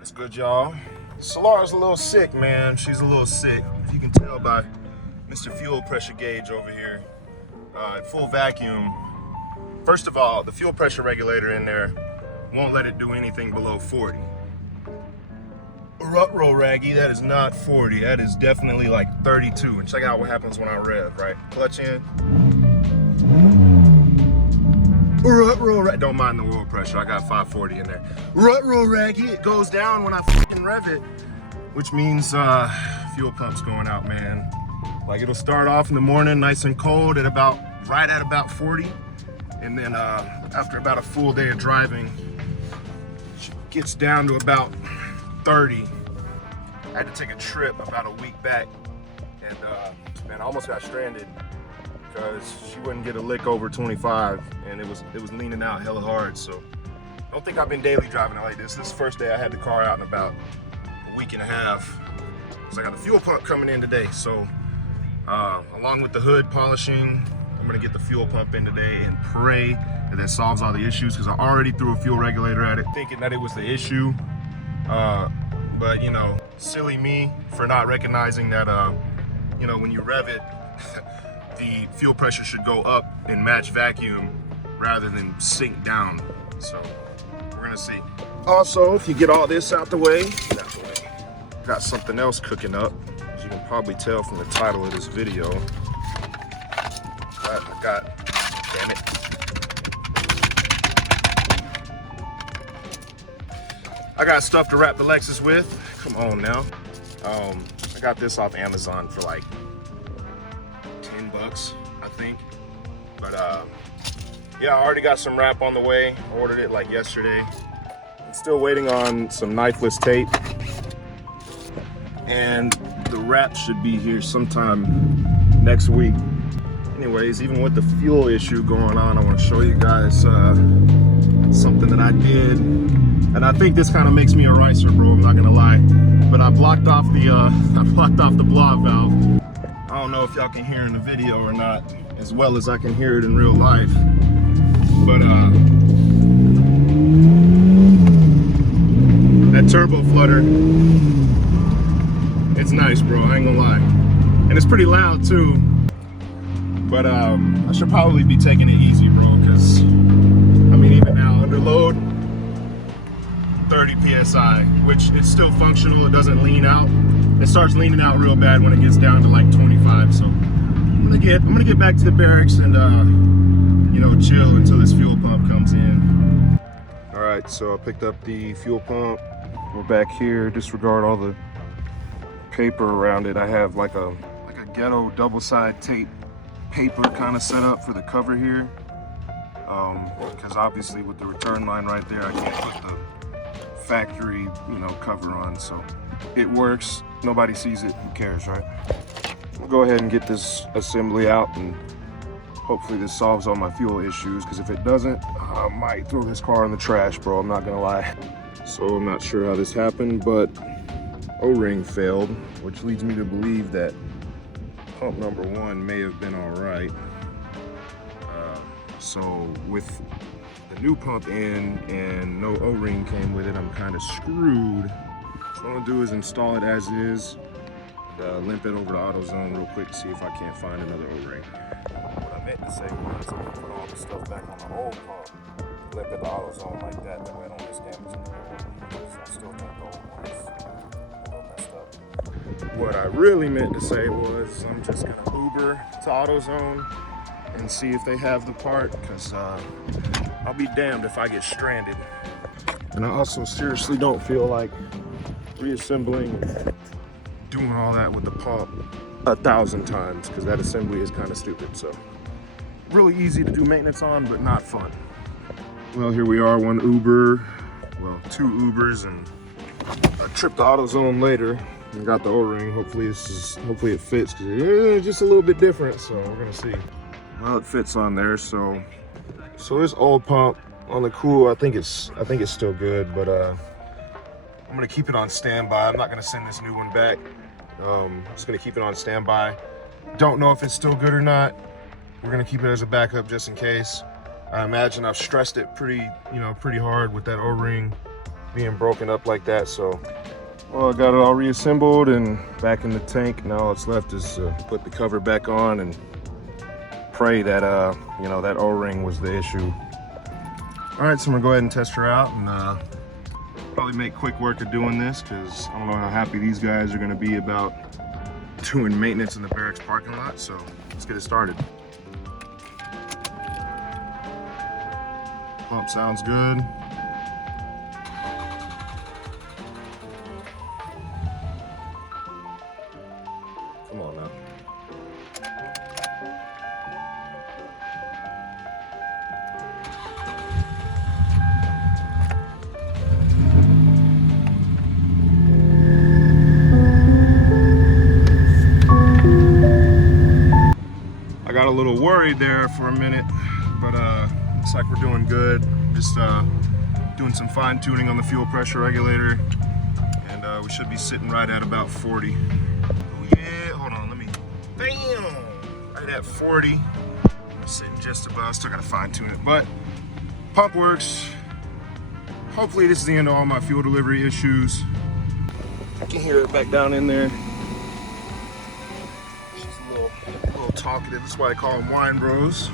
What's good, y'all? Solara's a little sick, man. She's a little sick. If you can tell by Mr. Fuel Pressure Gauge over here. At full vacuum, first of all, the fuel pressure regulator in there won't let it do anything below 40. Rut-roll raggy, that is not 40. That is definitely like 32. And check out what happens when I rev, right? Clutch in. Rut-roll raggy. Don't mind the oil pressure. I got 540 in there. Rut-roll raggy. It goes down when I fucking rev it, which means fuel pump's going out, man. Like, it'll start off in the morning nice and cold at right at about 40. And then after about a full day of driving, it gets down to about 30. I had to take a trip about a week back, and man, I almost got stranded because she wouldn't get a lick over 25, and it was leaning out hella hard. So I don't think I've been daily driving it like this. This is the first day I had the car out in about a week and a half. So I got the fuel pump coming in today. So along with the hood polishing, I'm gonna get the fuel pump in today and pray that solves all the issues, because I already threw a fuel regulator at it thinking that it was the issue. But you know, silly me for not recognizing that you know, when you rev it, the fuel pressure should go up and match vacuum rather than sink down. So we're gonna see. Also, if you get all this out the way, got something else cooking up. As you can probably tell from the title of this video. Damn it. I got stuff to wrap the Lexus with. Come on now. I got this off Amazon for like 10 bucks, I think. But yeah, I already got some wrap on the way. I ordered it like yesterday. I'm still waiting on some knifeless tape. And the wrap should be here sometime next week. Anyways, even with the fuel issue going on, I want to show you guys something that I did. And I think this kind of makes me a ricer, bro, I'm not gonna lie. But I blocked off the block valve. I don't know if y'all can hear in the video or not, as well as I can hear it in real life. But that turbo flutter, it's nice, bro, I ain't gonna lie. And it's pretty loud too. But I should probably be taking it easy, bro, because I mean, even now under load, 30 PSI, which it's still functional. It doesn't lean out. It starts leaning out real bad when it gets down to like 25. So I'm gonna get back to the barracks and you know, chill until this fuel pump comes in. All right, so I picked up the fuel pump. We're back here. Disregard all the paper around it. I have like a ghetto double-side tape paper kind of set up for the cover here, because obviously with the return line right there, I can't put the factory, you know, cover on. So it works. Nobody sees it. Who cares, right? I'll go ahead and get this assembly out, and hopefully this solves all my fuel issues, because if it doesn't, I might throw this car in the trash, bro. I'm not gonna lie. So I'm not sure how this happened, but O-ring failed, which leads me to believe that pump number one may have been all right. So with the new pump in and no O-ring came with it, I'm kind of screwed. What I'm gonna do is install it as is, limp it over to AutoZone real quick to see if I can't find another O-ring. What I meant to say was I'm gonna put all the stuff back on the old pump, limp it to AutoZone like that, that way I don't miss damage in the O-ring. So I still think the old one is a little messed up. What I really meant to say was I'm just gonna Uber to AutoZone and see if they have the part, because I'll be damned if I get stranded. And I also seriously don't feel like reassembling and doing all that with the pump 1,000 times, because that assembly is kind of stupid. So really easy to do maintenance on, but not fun. Well, here we are, one Uber, well, 2 Ubers, and a trip to AutoZone later. And got the O-ring. Hopefully it fits, because it's just a little bit different. So we're gonna see. Well, it fits on there. So this old pump on the cool, I think it's still good, but I'm gonna keep it on standby. I'm not gonna send this new one back. I'm just gonna keep it on standby. Don't know if it's still good or not. We're gonna keep it as a backup just in case. I imagine I've stressed it pretty hard with that O-ring. being broken up like that. So, well, I got it all reassembled and back in the tank. Now all that's left is put the cover back on and pray that, you know, that O-ring was the issue. All right, so I'm gonna go ahead and test her out and probably make quick work of doing this because I don't know how happy these guys are gonna be about doing maintenance in the barracks parking lot. So let's get it started. Pump sounds good. Come on now. I got a little worried there for a minute, but looks like we're doing good. Just doing some fine tuning on the fuel pressure regulator, and we should be sitting right at about 40. Oh yeah, hold on, let me, bam! Right at 40. I'm sitting just above, still gotta fine tune it, but pump works. Hopefully this is the end of all my fuel delivery issues. I can hear it back down in there. She's a little talkative, that's why I call them wine bros.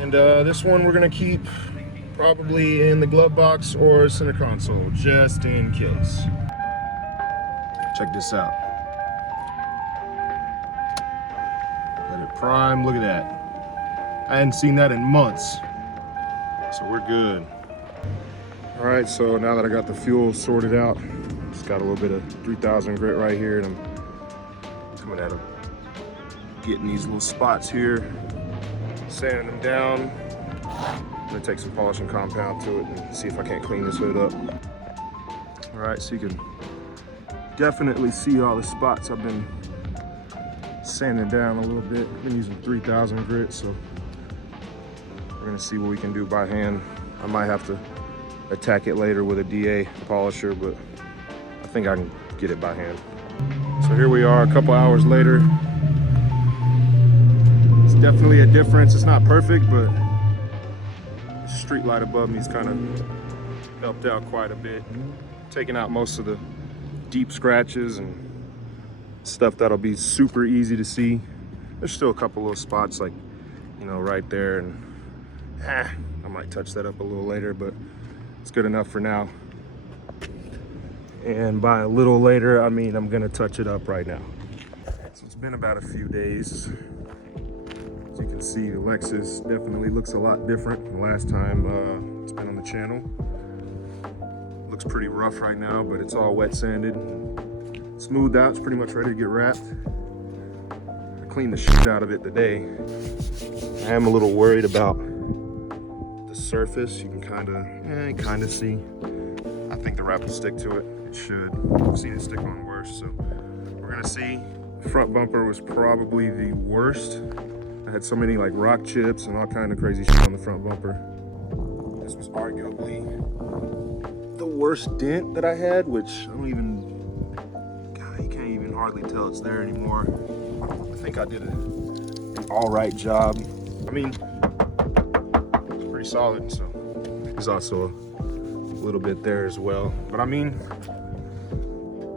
And this one we're gonna keep probably in the glove box or center console, just in case. Check this out. Let it prime, look at that. I hadn't seen that in months, so we're good. All right, so now that I got the fuel sorted out, just got a little bit of 3000 grit right here, and I'm coming at them, getting these little spots here, sanding them down. I'm gonna take some polishing compound to it and see if I can't clean this hood up. All right, so you can definitely see all the spots I've been sanding down a little bit. I've been using 3000 grit, so we're gonna see what we can do by hand. I might have to attack it later with a DA polisher, but I think I can get it by hand. So here we are a couple hours later. It's definitely a difference. It's not perfect, but the street light above me has kind of helped out quite a bit. Taking out most of the deep scratches and stuff that'll be super easy to see. There's still a couple little spots like, you know, right there, and I might touch that up a little later, but it's good enough for now. And by a little later, I mean I'm gonna touch it up right now. So it's been about a few days. As you can see, the Lexus definitely looks a lot different than last time it's been on the channel. Looks pretty rough right now, but it's all wet sanded, smoothed out. It's pretty much ready to get wrapped. I cleaned the shit out of it today. I am a little worried about the surface. You can kind of see. I think the wrap will stick to it. It should. I've seen it stick on worse, so we're gonna see. Front bumper was probably the worst. I had so many like rock chips and all kind of crazy shit on the front bumper. This was arguably the worst dent that I had, which I don't even, God, you can't even hardly tell it's there anymore. I think I did an all right job. I mean, it's pretty solid, so there's also a little bit there as well. But I mean,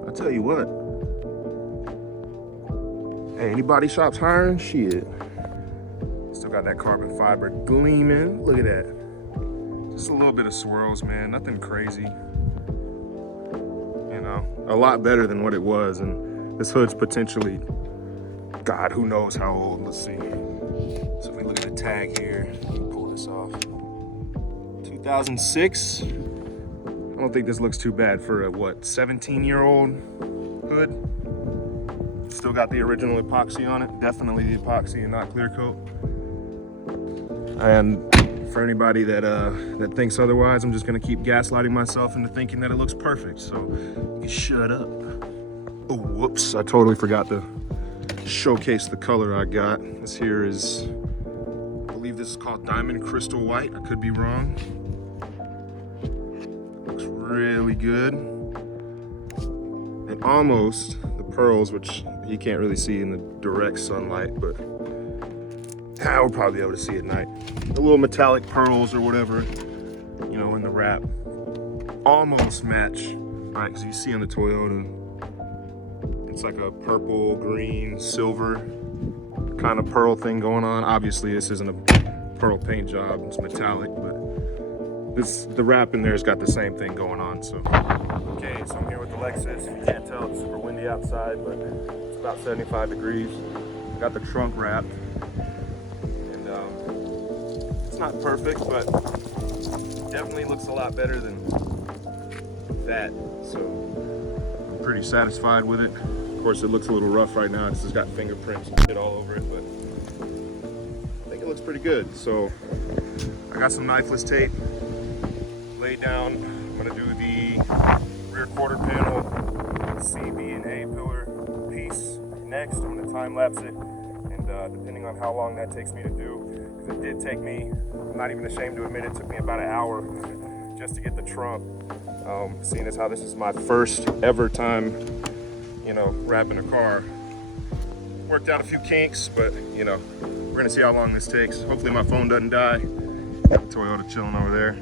I tell you what, hey, any body shops hiring? Shit. Still got that carbon fiber gleaming. Look at that. Just a little bit of swirls, man. Nothing crazy. You know, a lot better than what it was. And this hood's potentially, God, who knows how old. Let's see. So if we look at the tag here, let me pull this off. 2006. I don't think this looks too bad for a, what, 17-year-old hood. Still got the original epoxy on it. Definitely the epoxy and not clear coat. And for anybody that that thinks otherwise, I'm just gonna keep gaslighting myself into thinking that it looks perfect. So you shut up. Oh, whoops! I totally forgot to showcase the color I got. This here is, I believe this is called Diamond Crystal White. I could be wrong. Looks really good. And almost the pearls, which you can't really see in the direct sunlight, but we'll probably be able to see at night. The little metallic pearls or whatever, you know, in the wrap. almost match, right? Because you see on the Toyota, it's like a purple, green, silver kind of pearl thing going on. Obviously, this isn't a pearl paint job, it's metallic, but the wrap in there's got the same thing going on. So, okay, so I'm here with the Lexus. You can't tell, it's super windy outside, but it's about 75 degrees. Got the trunk wrapped, and it's not perfect, but definitely looks a lot better than that. So I'm pretty satisfied with it. Of course, it looks a little rough right now. This has got fingerprints and shit all over it, but I think it looks pretty good. So I got some knifeless tape laid down. I'm gonna do the rear quarter panel C, B, and A pillar piece next. I'm gonna time lapse it, and depending on how long that takes me to do, because it did take me, I'm not even ashamed to admit it, took me about an hour just to get the trunk. Seeing as how this is my first ever time, you know, wrapping a car. Worked out a few kinks, but you know, we're gonna see how long this takes. Hopefully my phone doesn't die. Toyota chilling over there.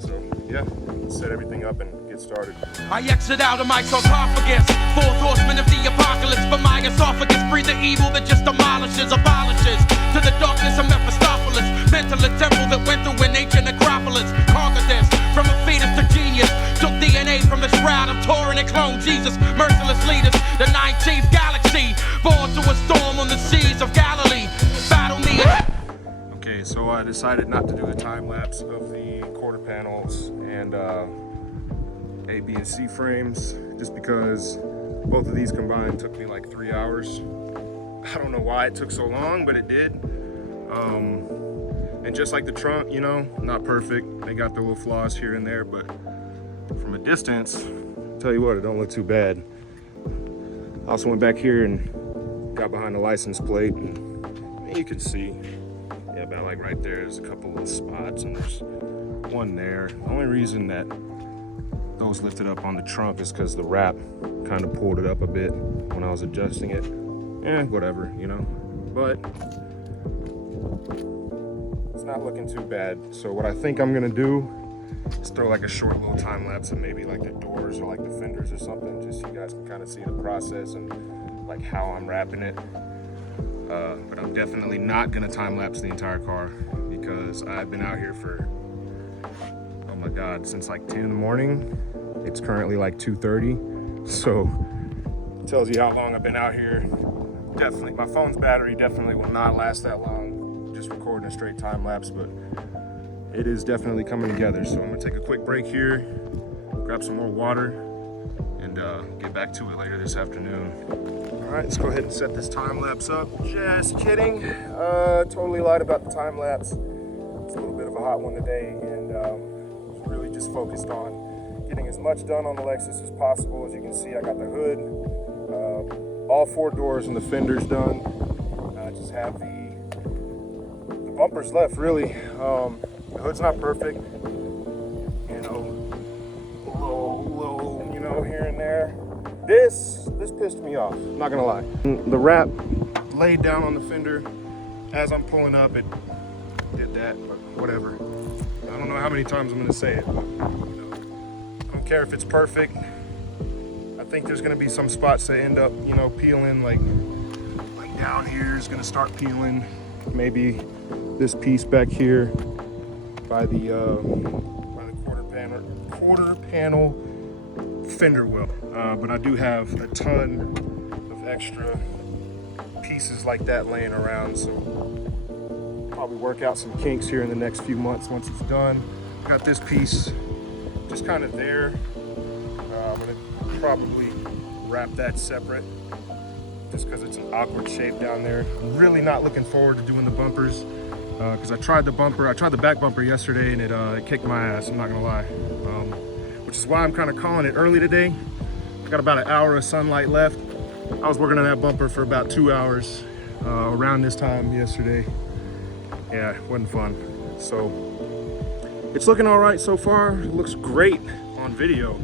So yeah, let's set everything up and get started. I exit out of my sarcophagus, fourth horseman of the apocalypse, but my esophagus breathe the evil that just abolishes to the darkness of Mephistopheles, mental a temple that went through an ancient necropolis, conquered this from a fetus to genius, took DNA from the shroud of Turin and cloned Jesus, merciless leaders, the 19th galaxy, born to a storm on the seas of Galilee, battle me. Okay, so I decided not to do the time lapse of the quarter panels and A, B, and C frames, just because both of these combined took me like 3 hours. I don't know why it took so long, but it did. And just like the trunk, you know, not perfect. They got their little flaws here and there, but from a distance, tell you what, it don't look too bad. I also went back here and got behind the license plate, and you can see, yeah, about like right there, there's a couple little spots, and there's one there. The only reason that those lifted up on the trunk is because the wrap kind of pulled it up a bit when I was adjusting it. Whatever, you know, but it's not looking too bad. So what I think I'm gonna do is throw like a short little time lapse of maybe like the doors or like the fenders or something, just so you guys can kind of see the process and like how I'm wrapping it. But I'm definitely not gonna time lapse the entire car, because I've been out here for, oh my God, since like 10 in the morning. It's currently like 2:30. So it tells you how long I've been out here. Definitely, my phone's battery definitely will not last that long, just recording a straight time lapse, but it is definitely coming together. So I'm gonna take a quick break here, grab some more water, and get back to it later this afternoon. All right, let's go ahead and set this time lapse up. Just kidding, totally lied about the time lapse. It's a little bit of a hot one today, and really just focused on getting as much done on the Lexus as possible. As you can see, I got the hood, all 4 doors and the fenders done. I just have the bumpers left, really. The hood's not perfect, you know, a little, you know, here and there. This pissed me off, not gonna lie. The wrap laid down on the fender as I'm pulling up, it did that, but whatever. I don't know how many times I'm gonna say it, but you know, I don't care if it's perfect. I think there's gonna be some spots that end up, you know, peeling, like down here is gonna start peeling. Maybe this piece back here by the quarter panel fender well. But I do have a ton of extra pieces like that laying around, so probably work out some kinks here in the next few months once it's done. Got this piece just kind of there. I'm gonna probably wrap that separate, just because it's an awkward shape down there. I'm really not looking forward to doing the bumpers, because I tried the back bumper yesterday, and it kicked my ass, I'm not gonna lie. Which is why I'm kind of calling it early today. I got about an hour of sunlight left. I was working on that bumper for about 2 hours around this time yesterday. Yeah, it wasn't fun. So it's looking all right so far. It looks great on video.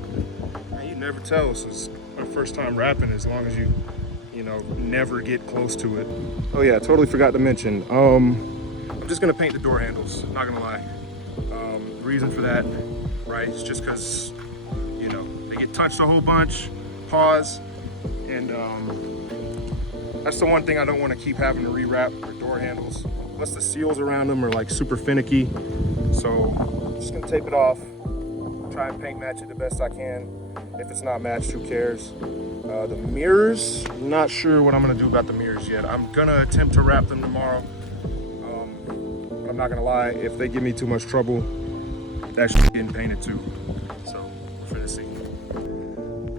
Man, you never tell. This is my first time wrapping, as long as you know, never get close to it. Oh yeah, totally forgot to mention. I'm just gonna paint the door handles, not gonna lie. The reason for that, right? It's just because, you know, they get touched a whole bunch, pause, and that's the one thing I don't want to keep having to rewrap our door handles. Plus the seals around them are like super finicky. So I'm just gonna tape it off, try and paint match it the best I can. If it's not matched, who cares? The mirrors, not sure what I'm gonna do about the mirrors yet. I'm gonna attempt to wrap them tomorrow. But I'm not gonna lie, if they give me too much trouble, that shit's getting painted too. So we're finna see.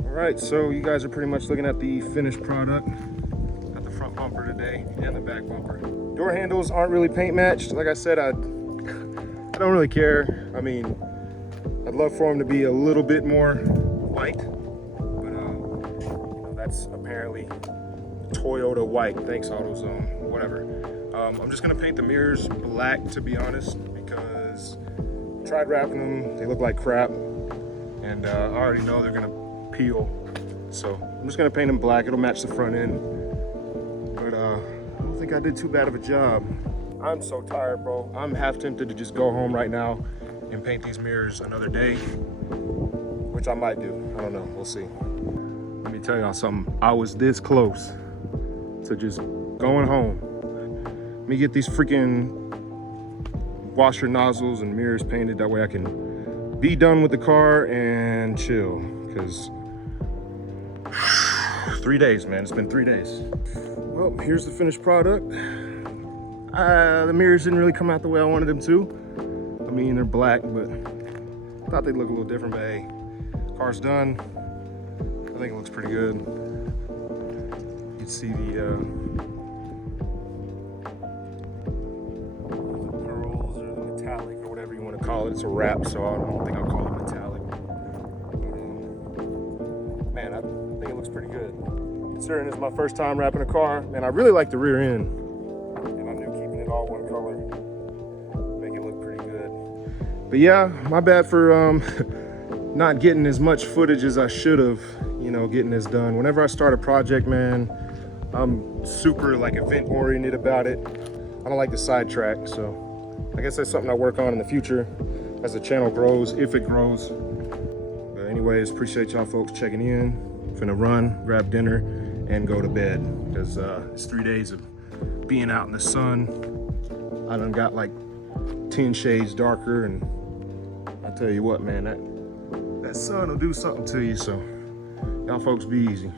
All right, so you guys are pretty much looking at the finished product. Got the front bumper today and the back bumper. Door handles aren't really paint matched. Like I said, I don't really care. I mean, I'd love for them to be a little bit more white, but you know, that's apparently Toyota white. Thanks, AutoZone. Whatever. I'm just gonna paint the mirrors black, to be honest, because I tried wrapping them. They look like crap, and I already know they're gonna peel. So I'm just gonna paint them black. It'll match the front end. But I don't think I did too bad of a job. I'm so tired, bro. I'm half tempted to just go home right now and paint these mirrors another day, which I might do. I don't know, we'll see. Let me tell y'all something. I was this close to just going home. Let me get these freaking washer nozzles and mirrors painted. That way I can be done with the car and chill, because 3 days, man. It's been 3 days. Well, here's the finished product. The mirrors didn't really come out the way I wanted them to. I mean, they're black, but I thought they'd look a little different, but hey, car's done. I think it looks pretty good. You can see the pearls or the metallic or whatever you want to call it. It's a wrap, so I don't think I'll call it metallic. But, man, I think it looks pretty good. Considering it's my first time wrapping a car, man, I really like the rear end. All one color, make it look pretty good. But yeah, my bad for not getting as much footage as I should have, you know, getting this done. Whenever I start a project, man, I'm super like event oriented about it. I don't like to sidetrack, so I guess that's something I work on in the future as the channel grows, if it grows. But anyways, appreciate y'all folks checking in. Finna run, grab dinner, and go to bed, because it's 3 days of being out in the sun. I done got like 10 shades darker, and I tell you what, man, that sun will do something to you. So y'all folks be easy.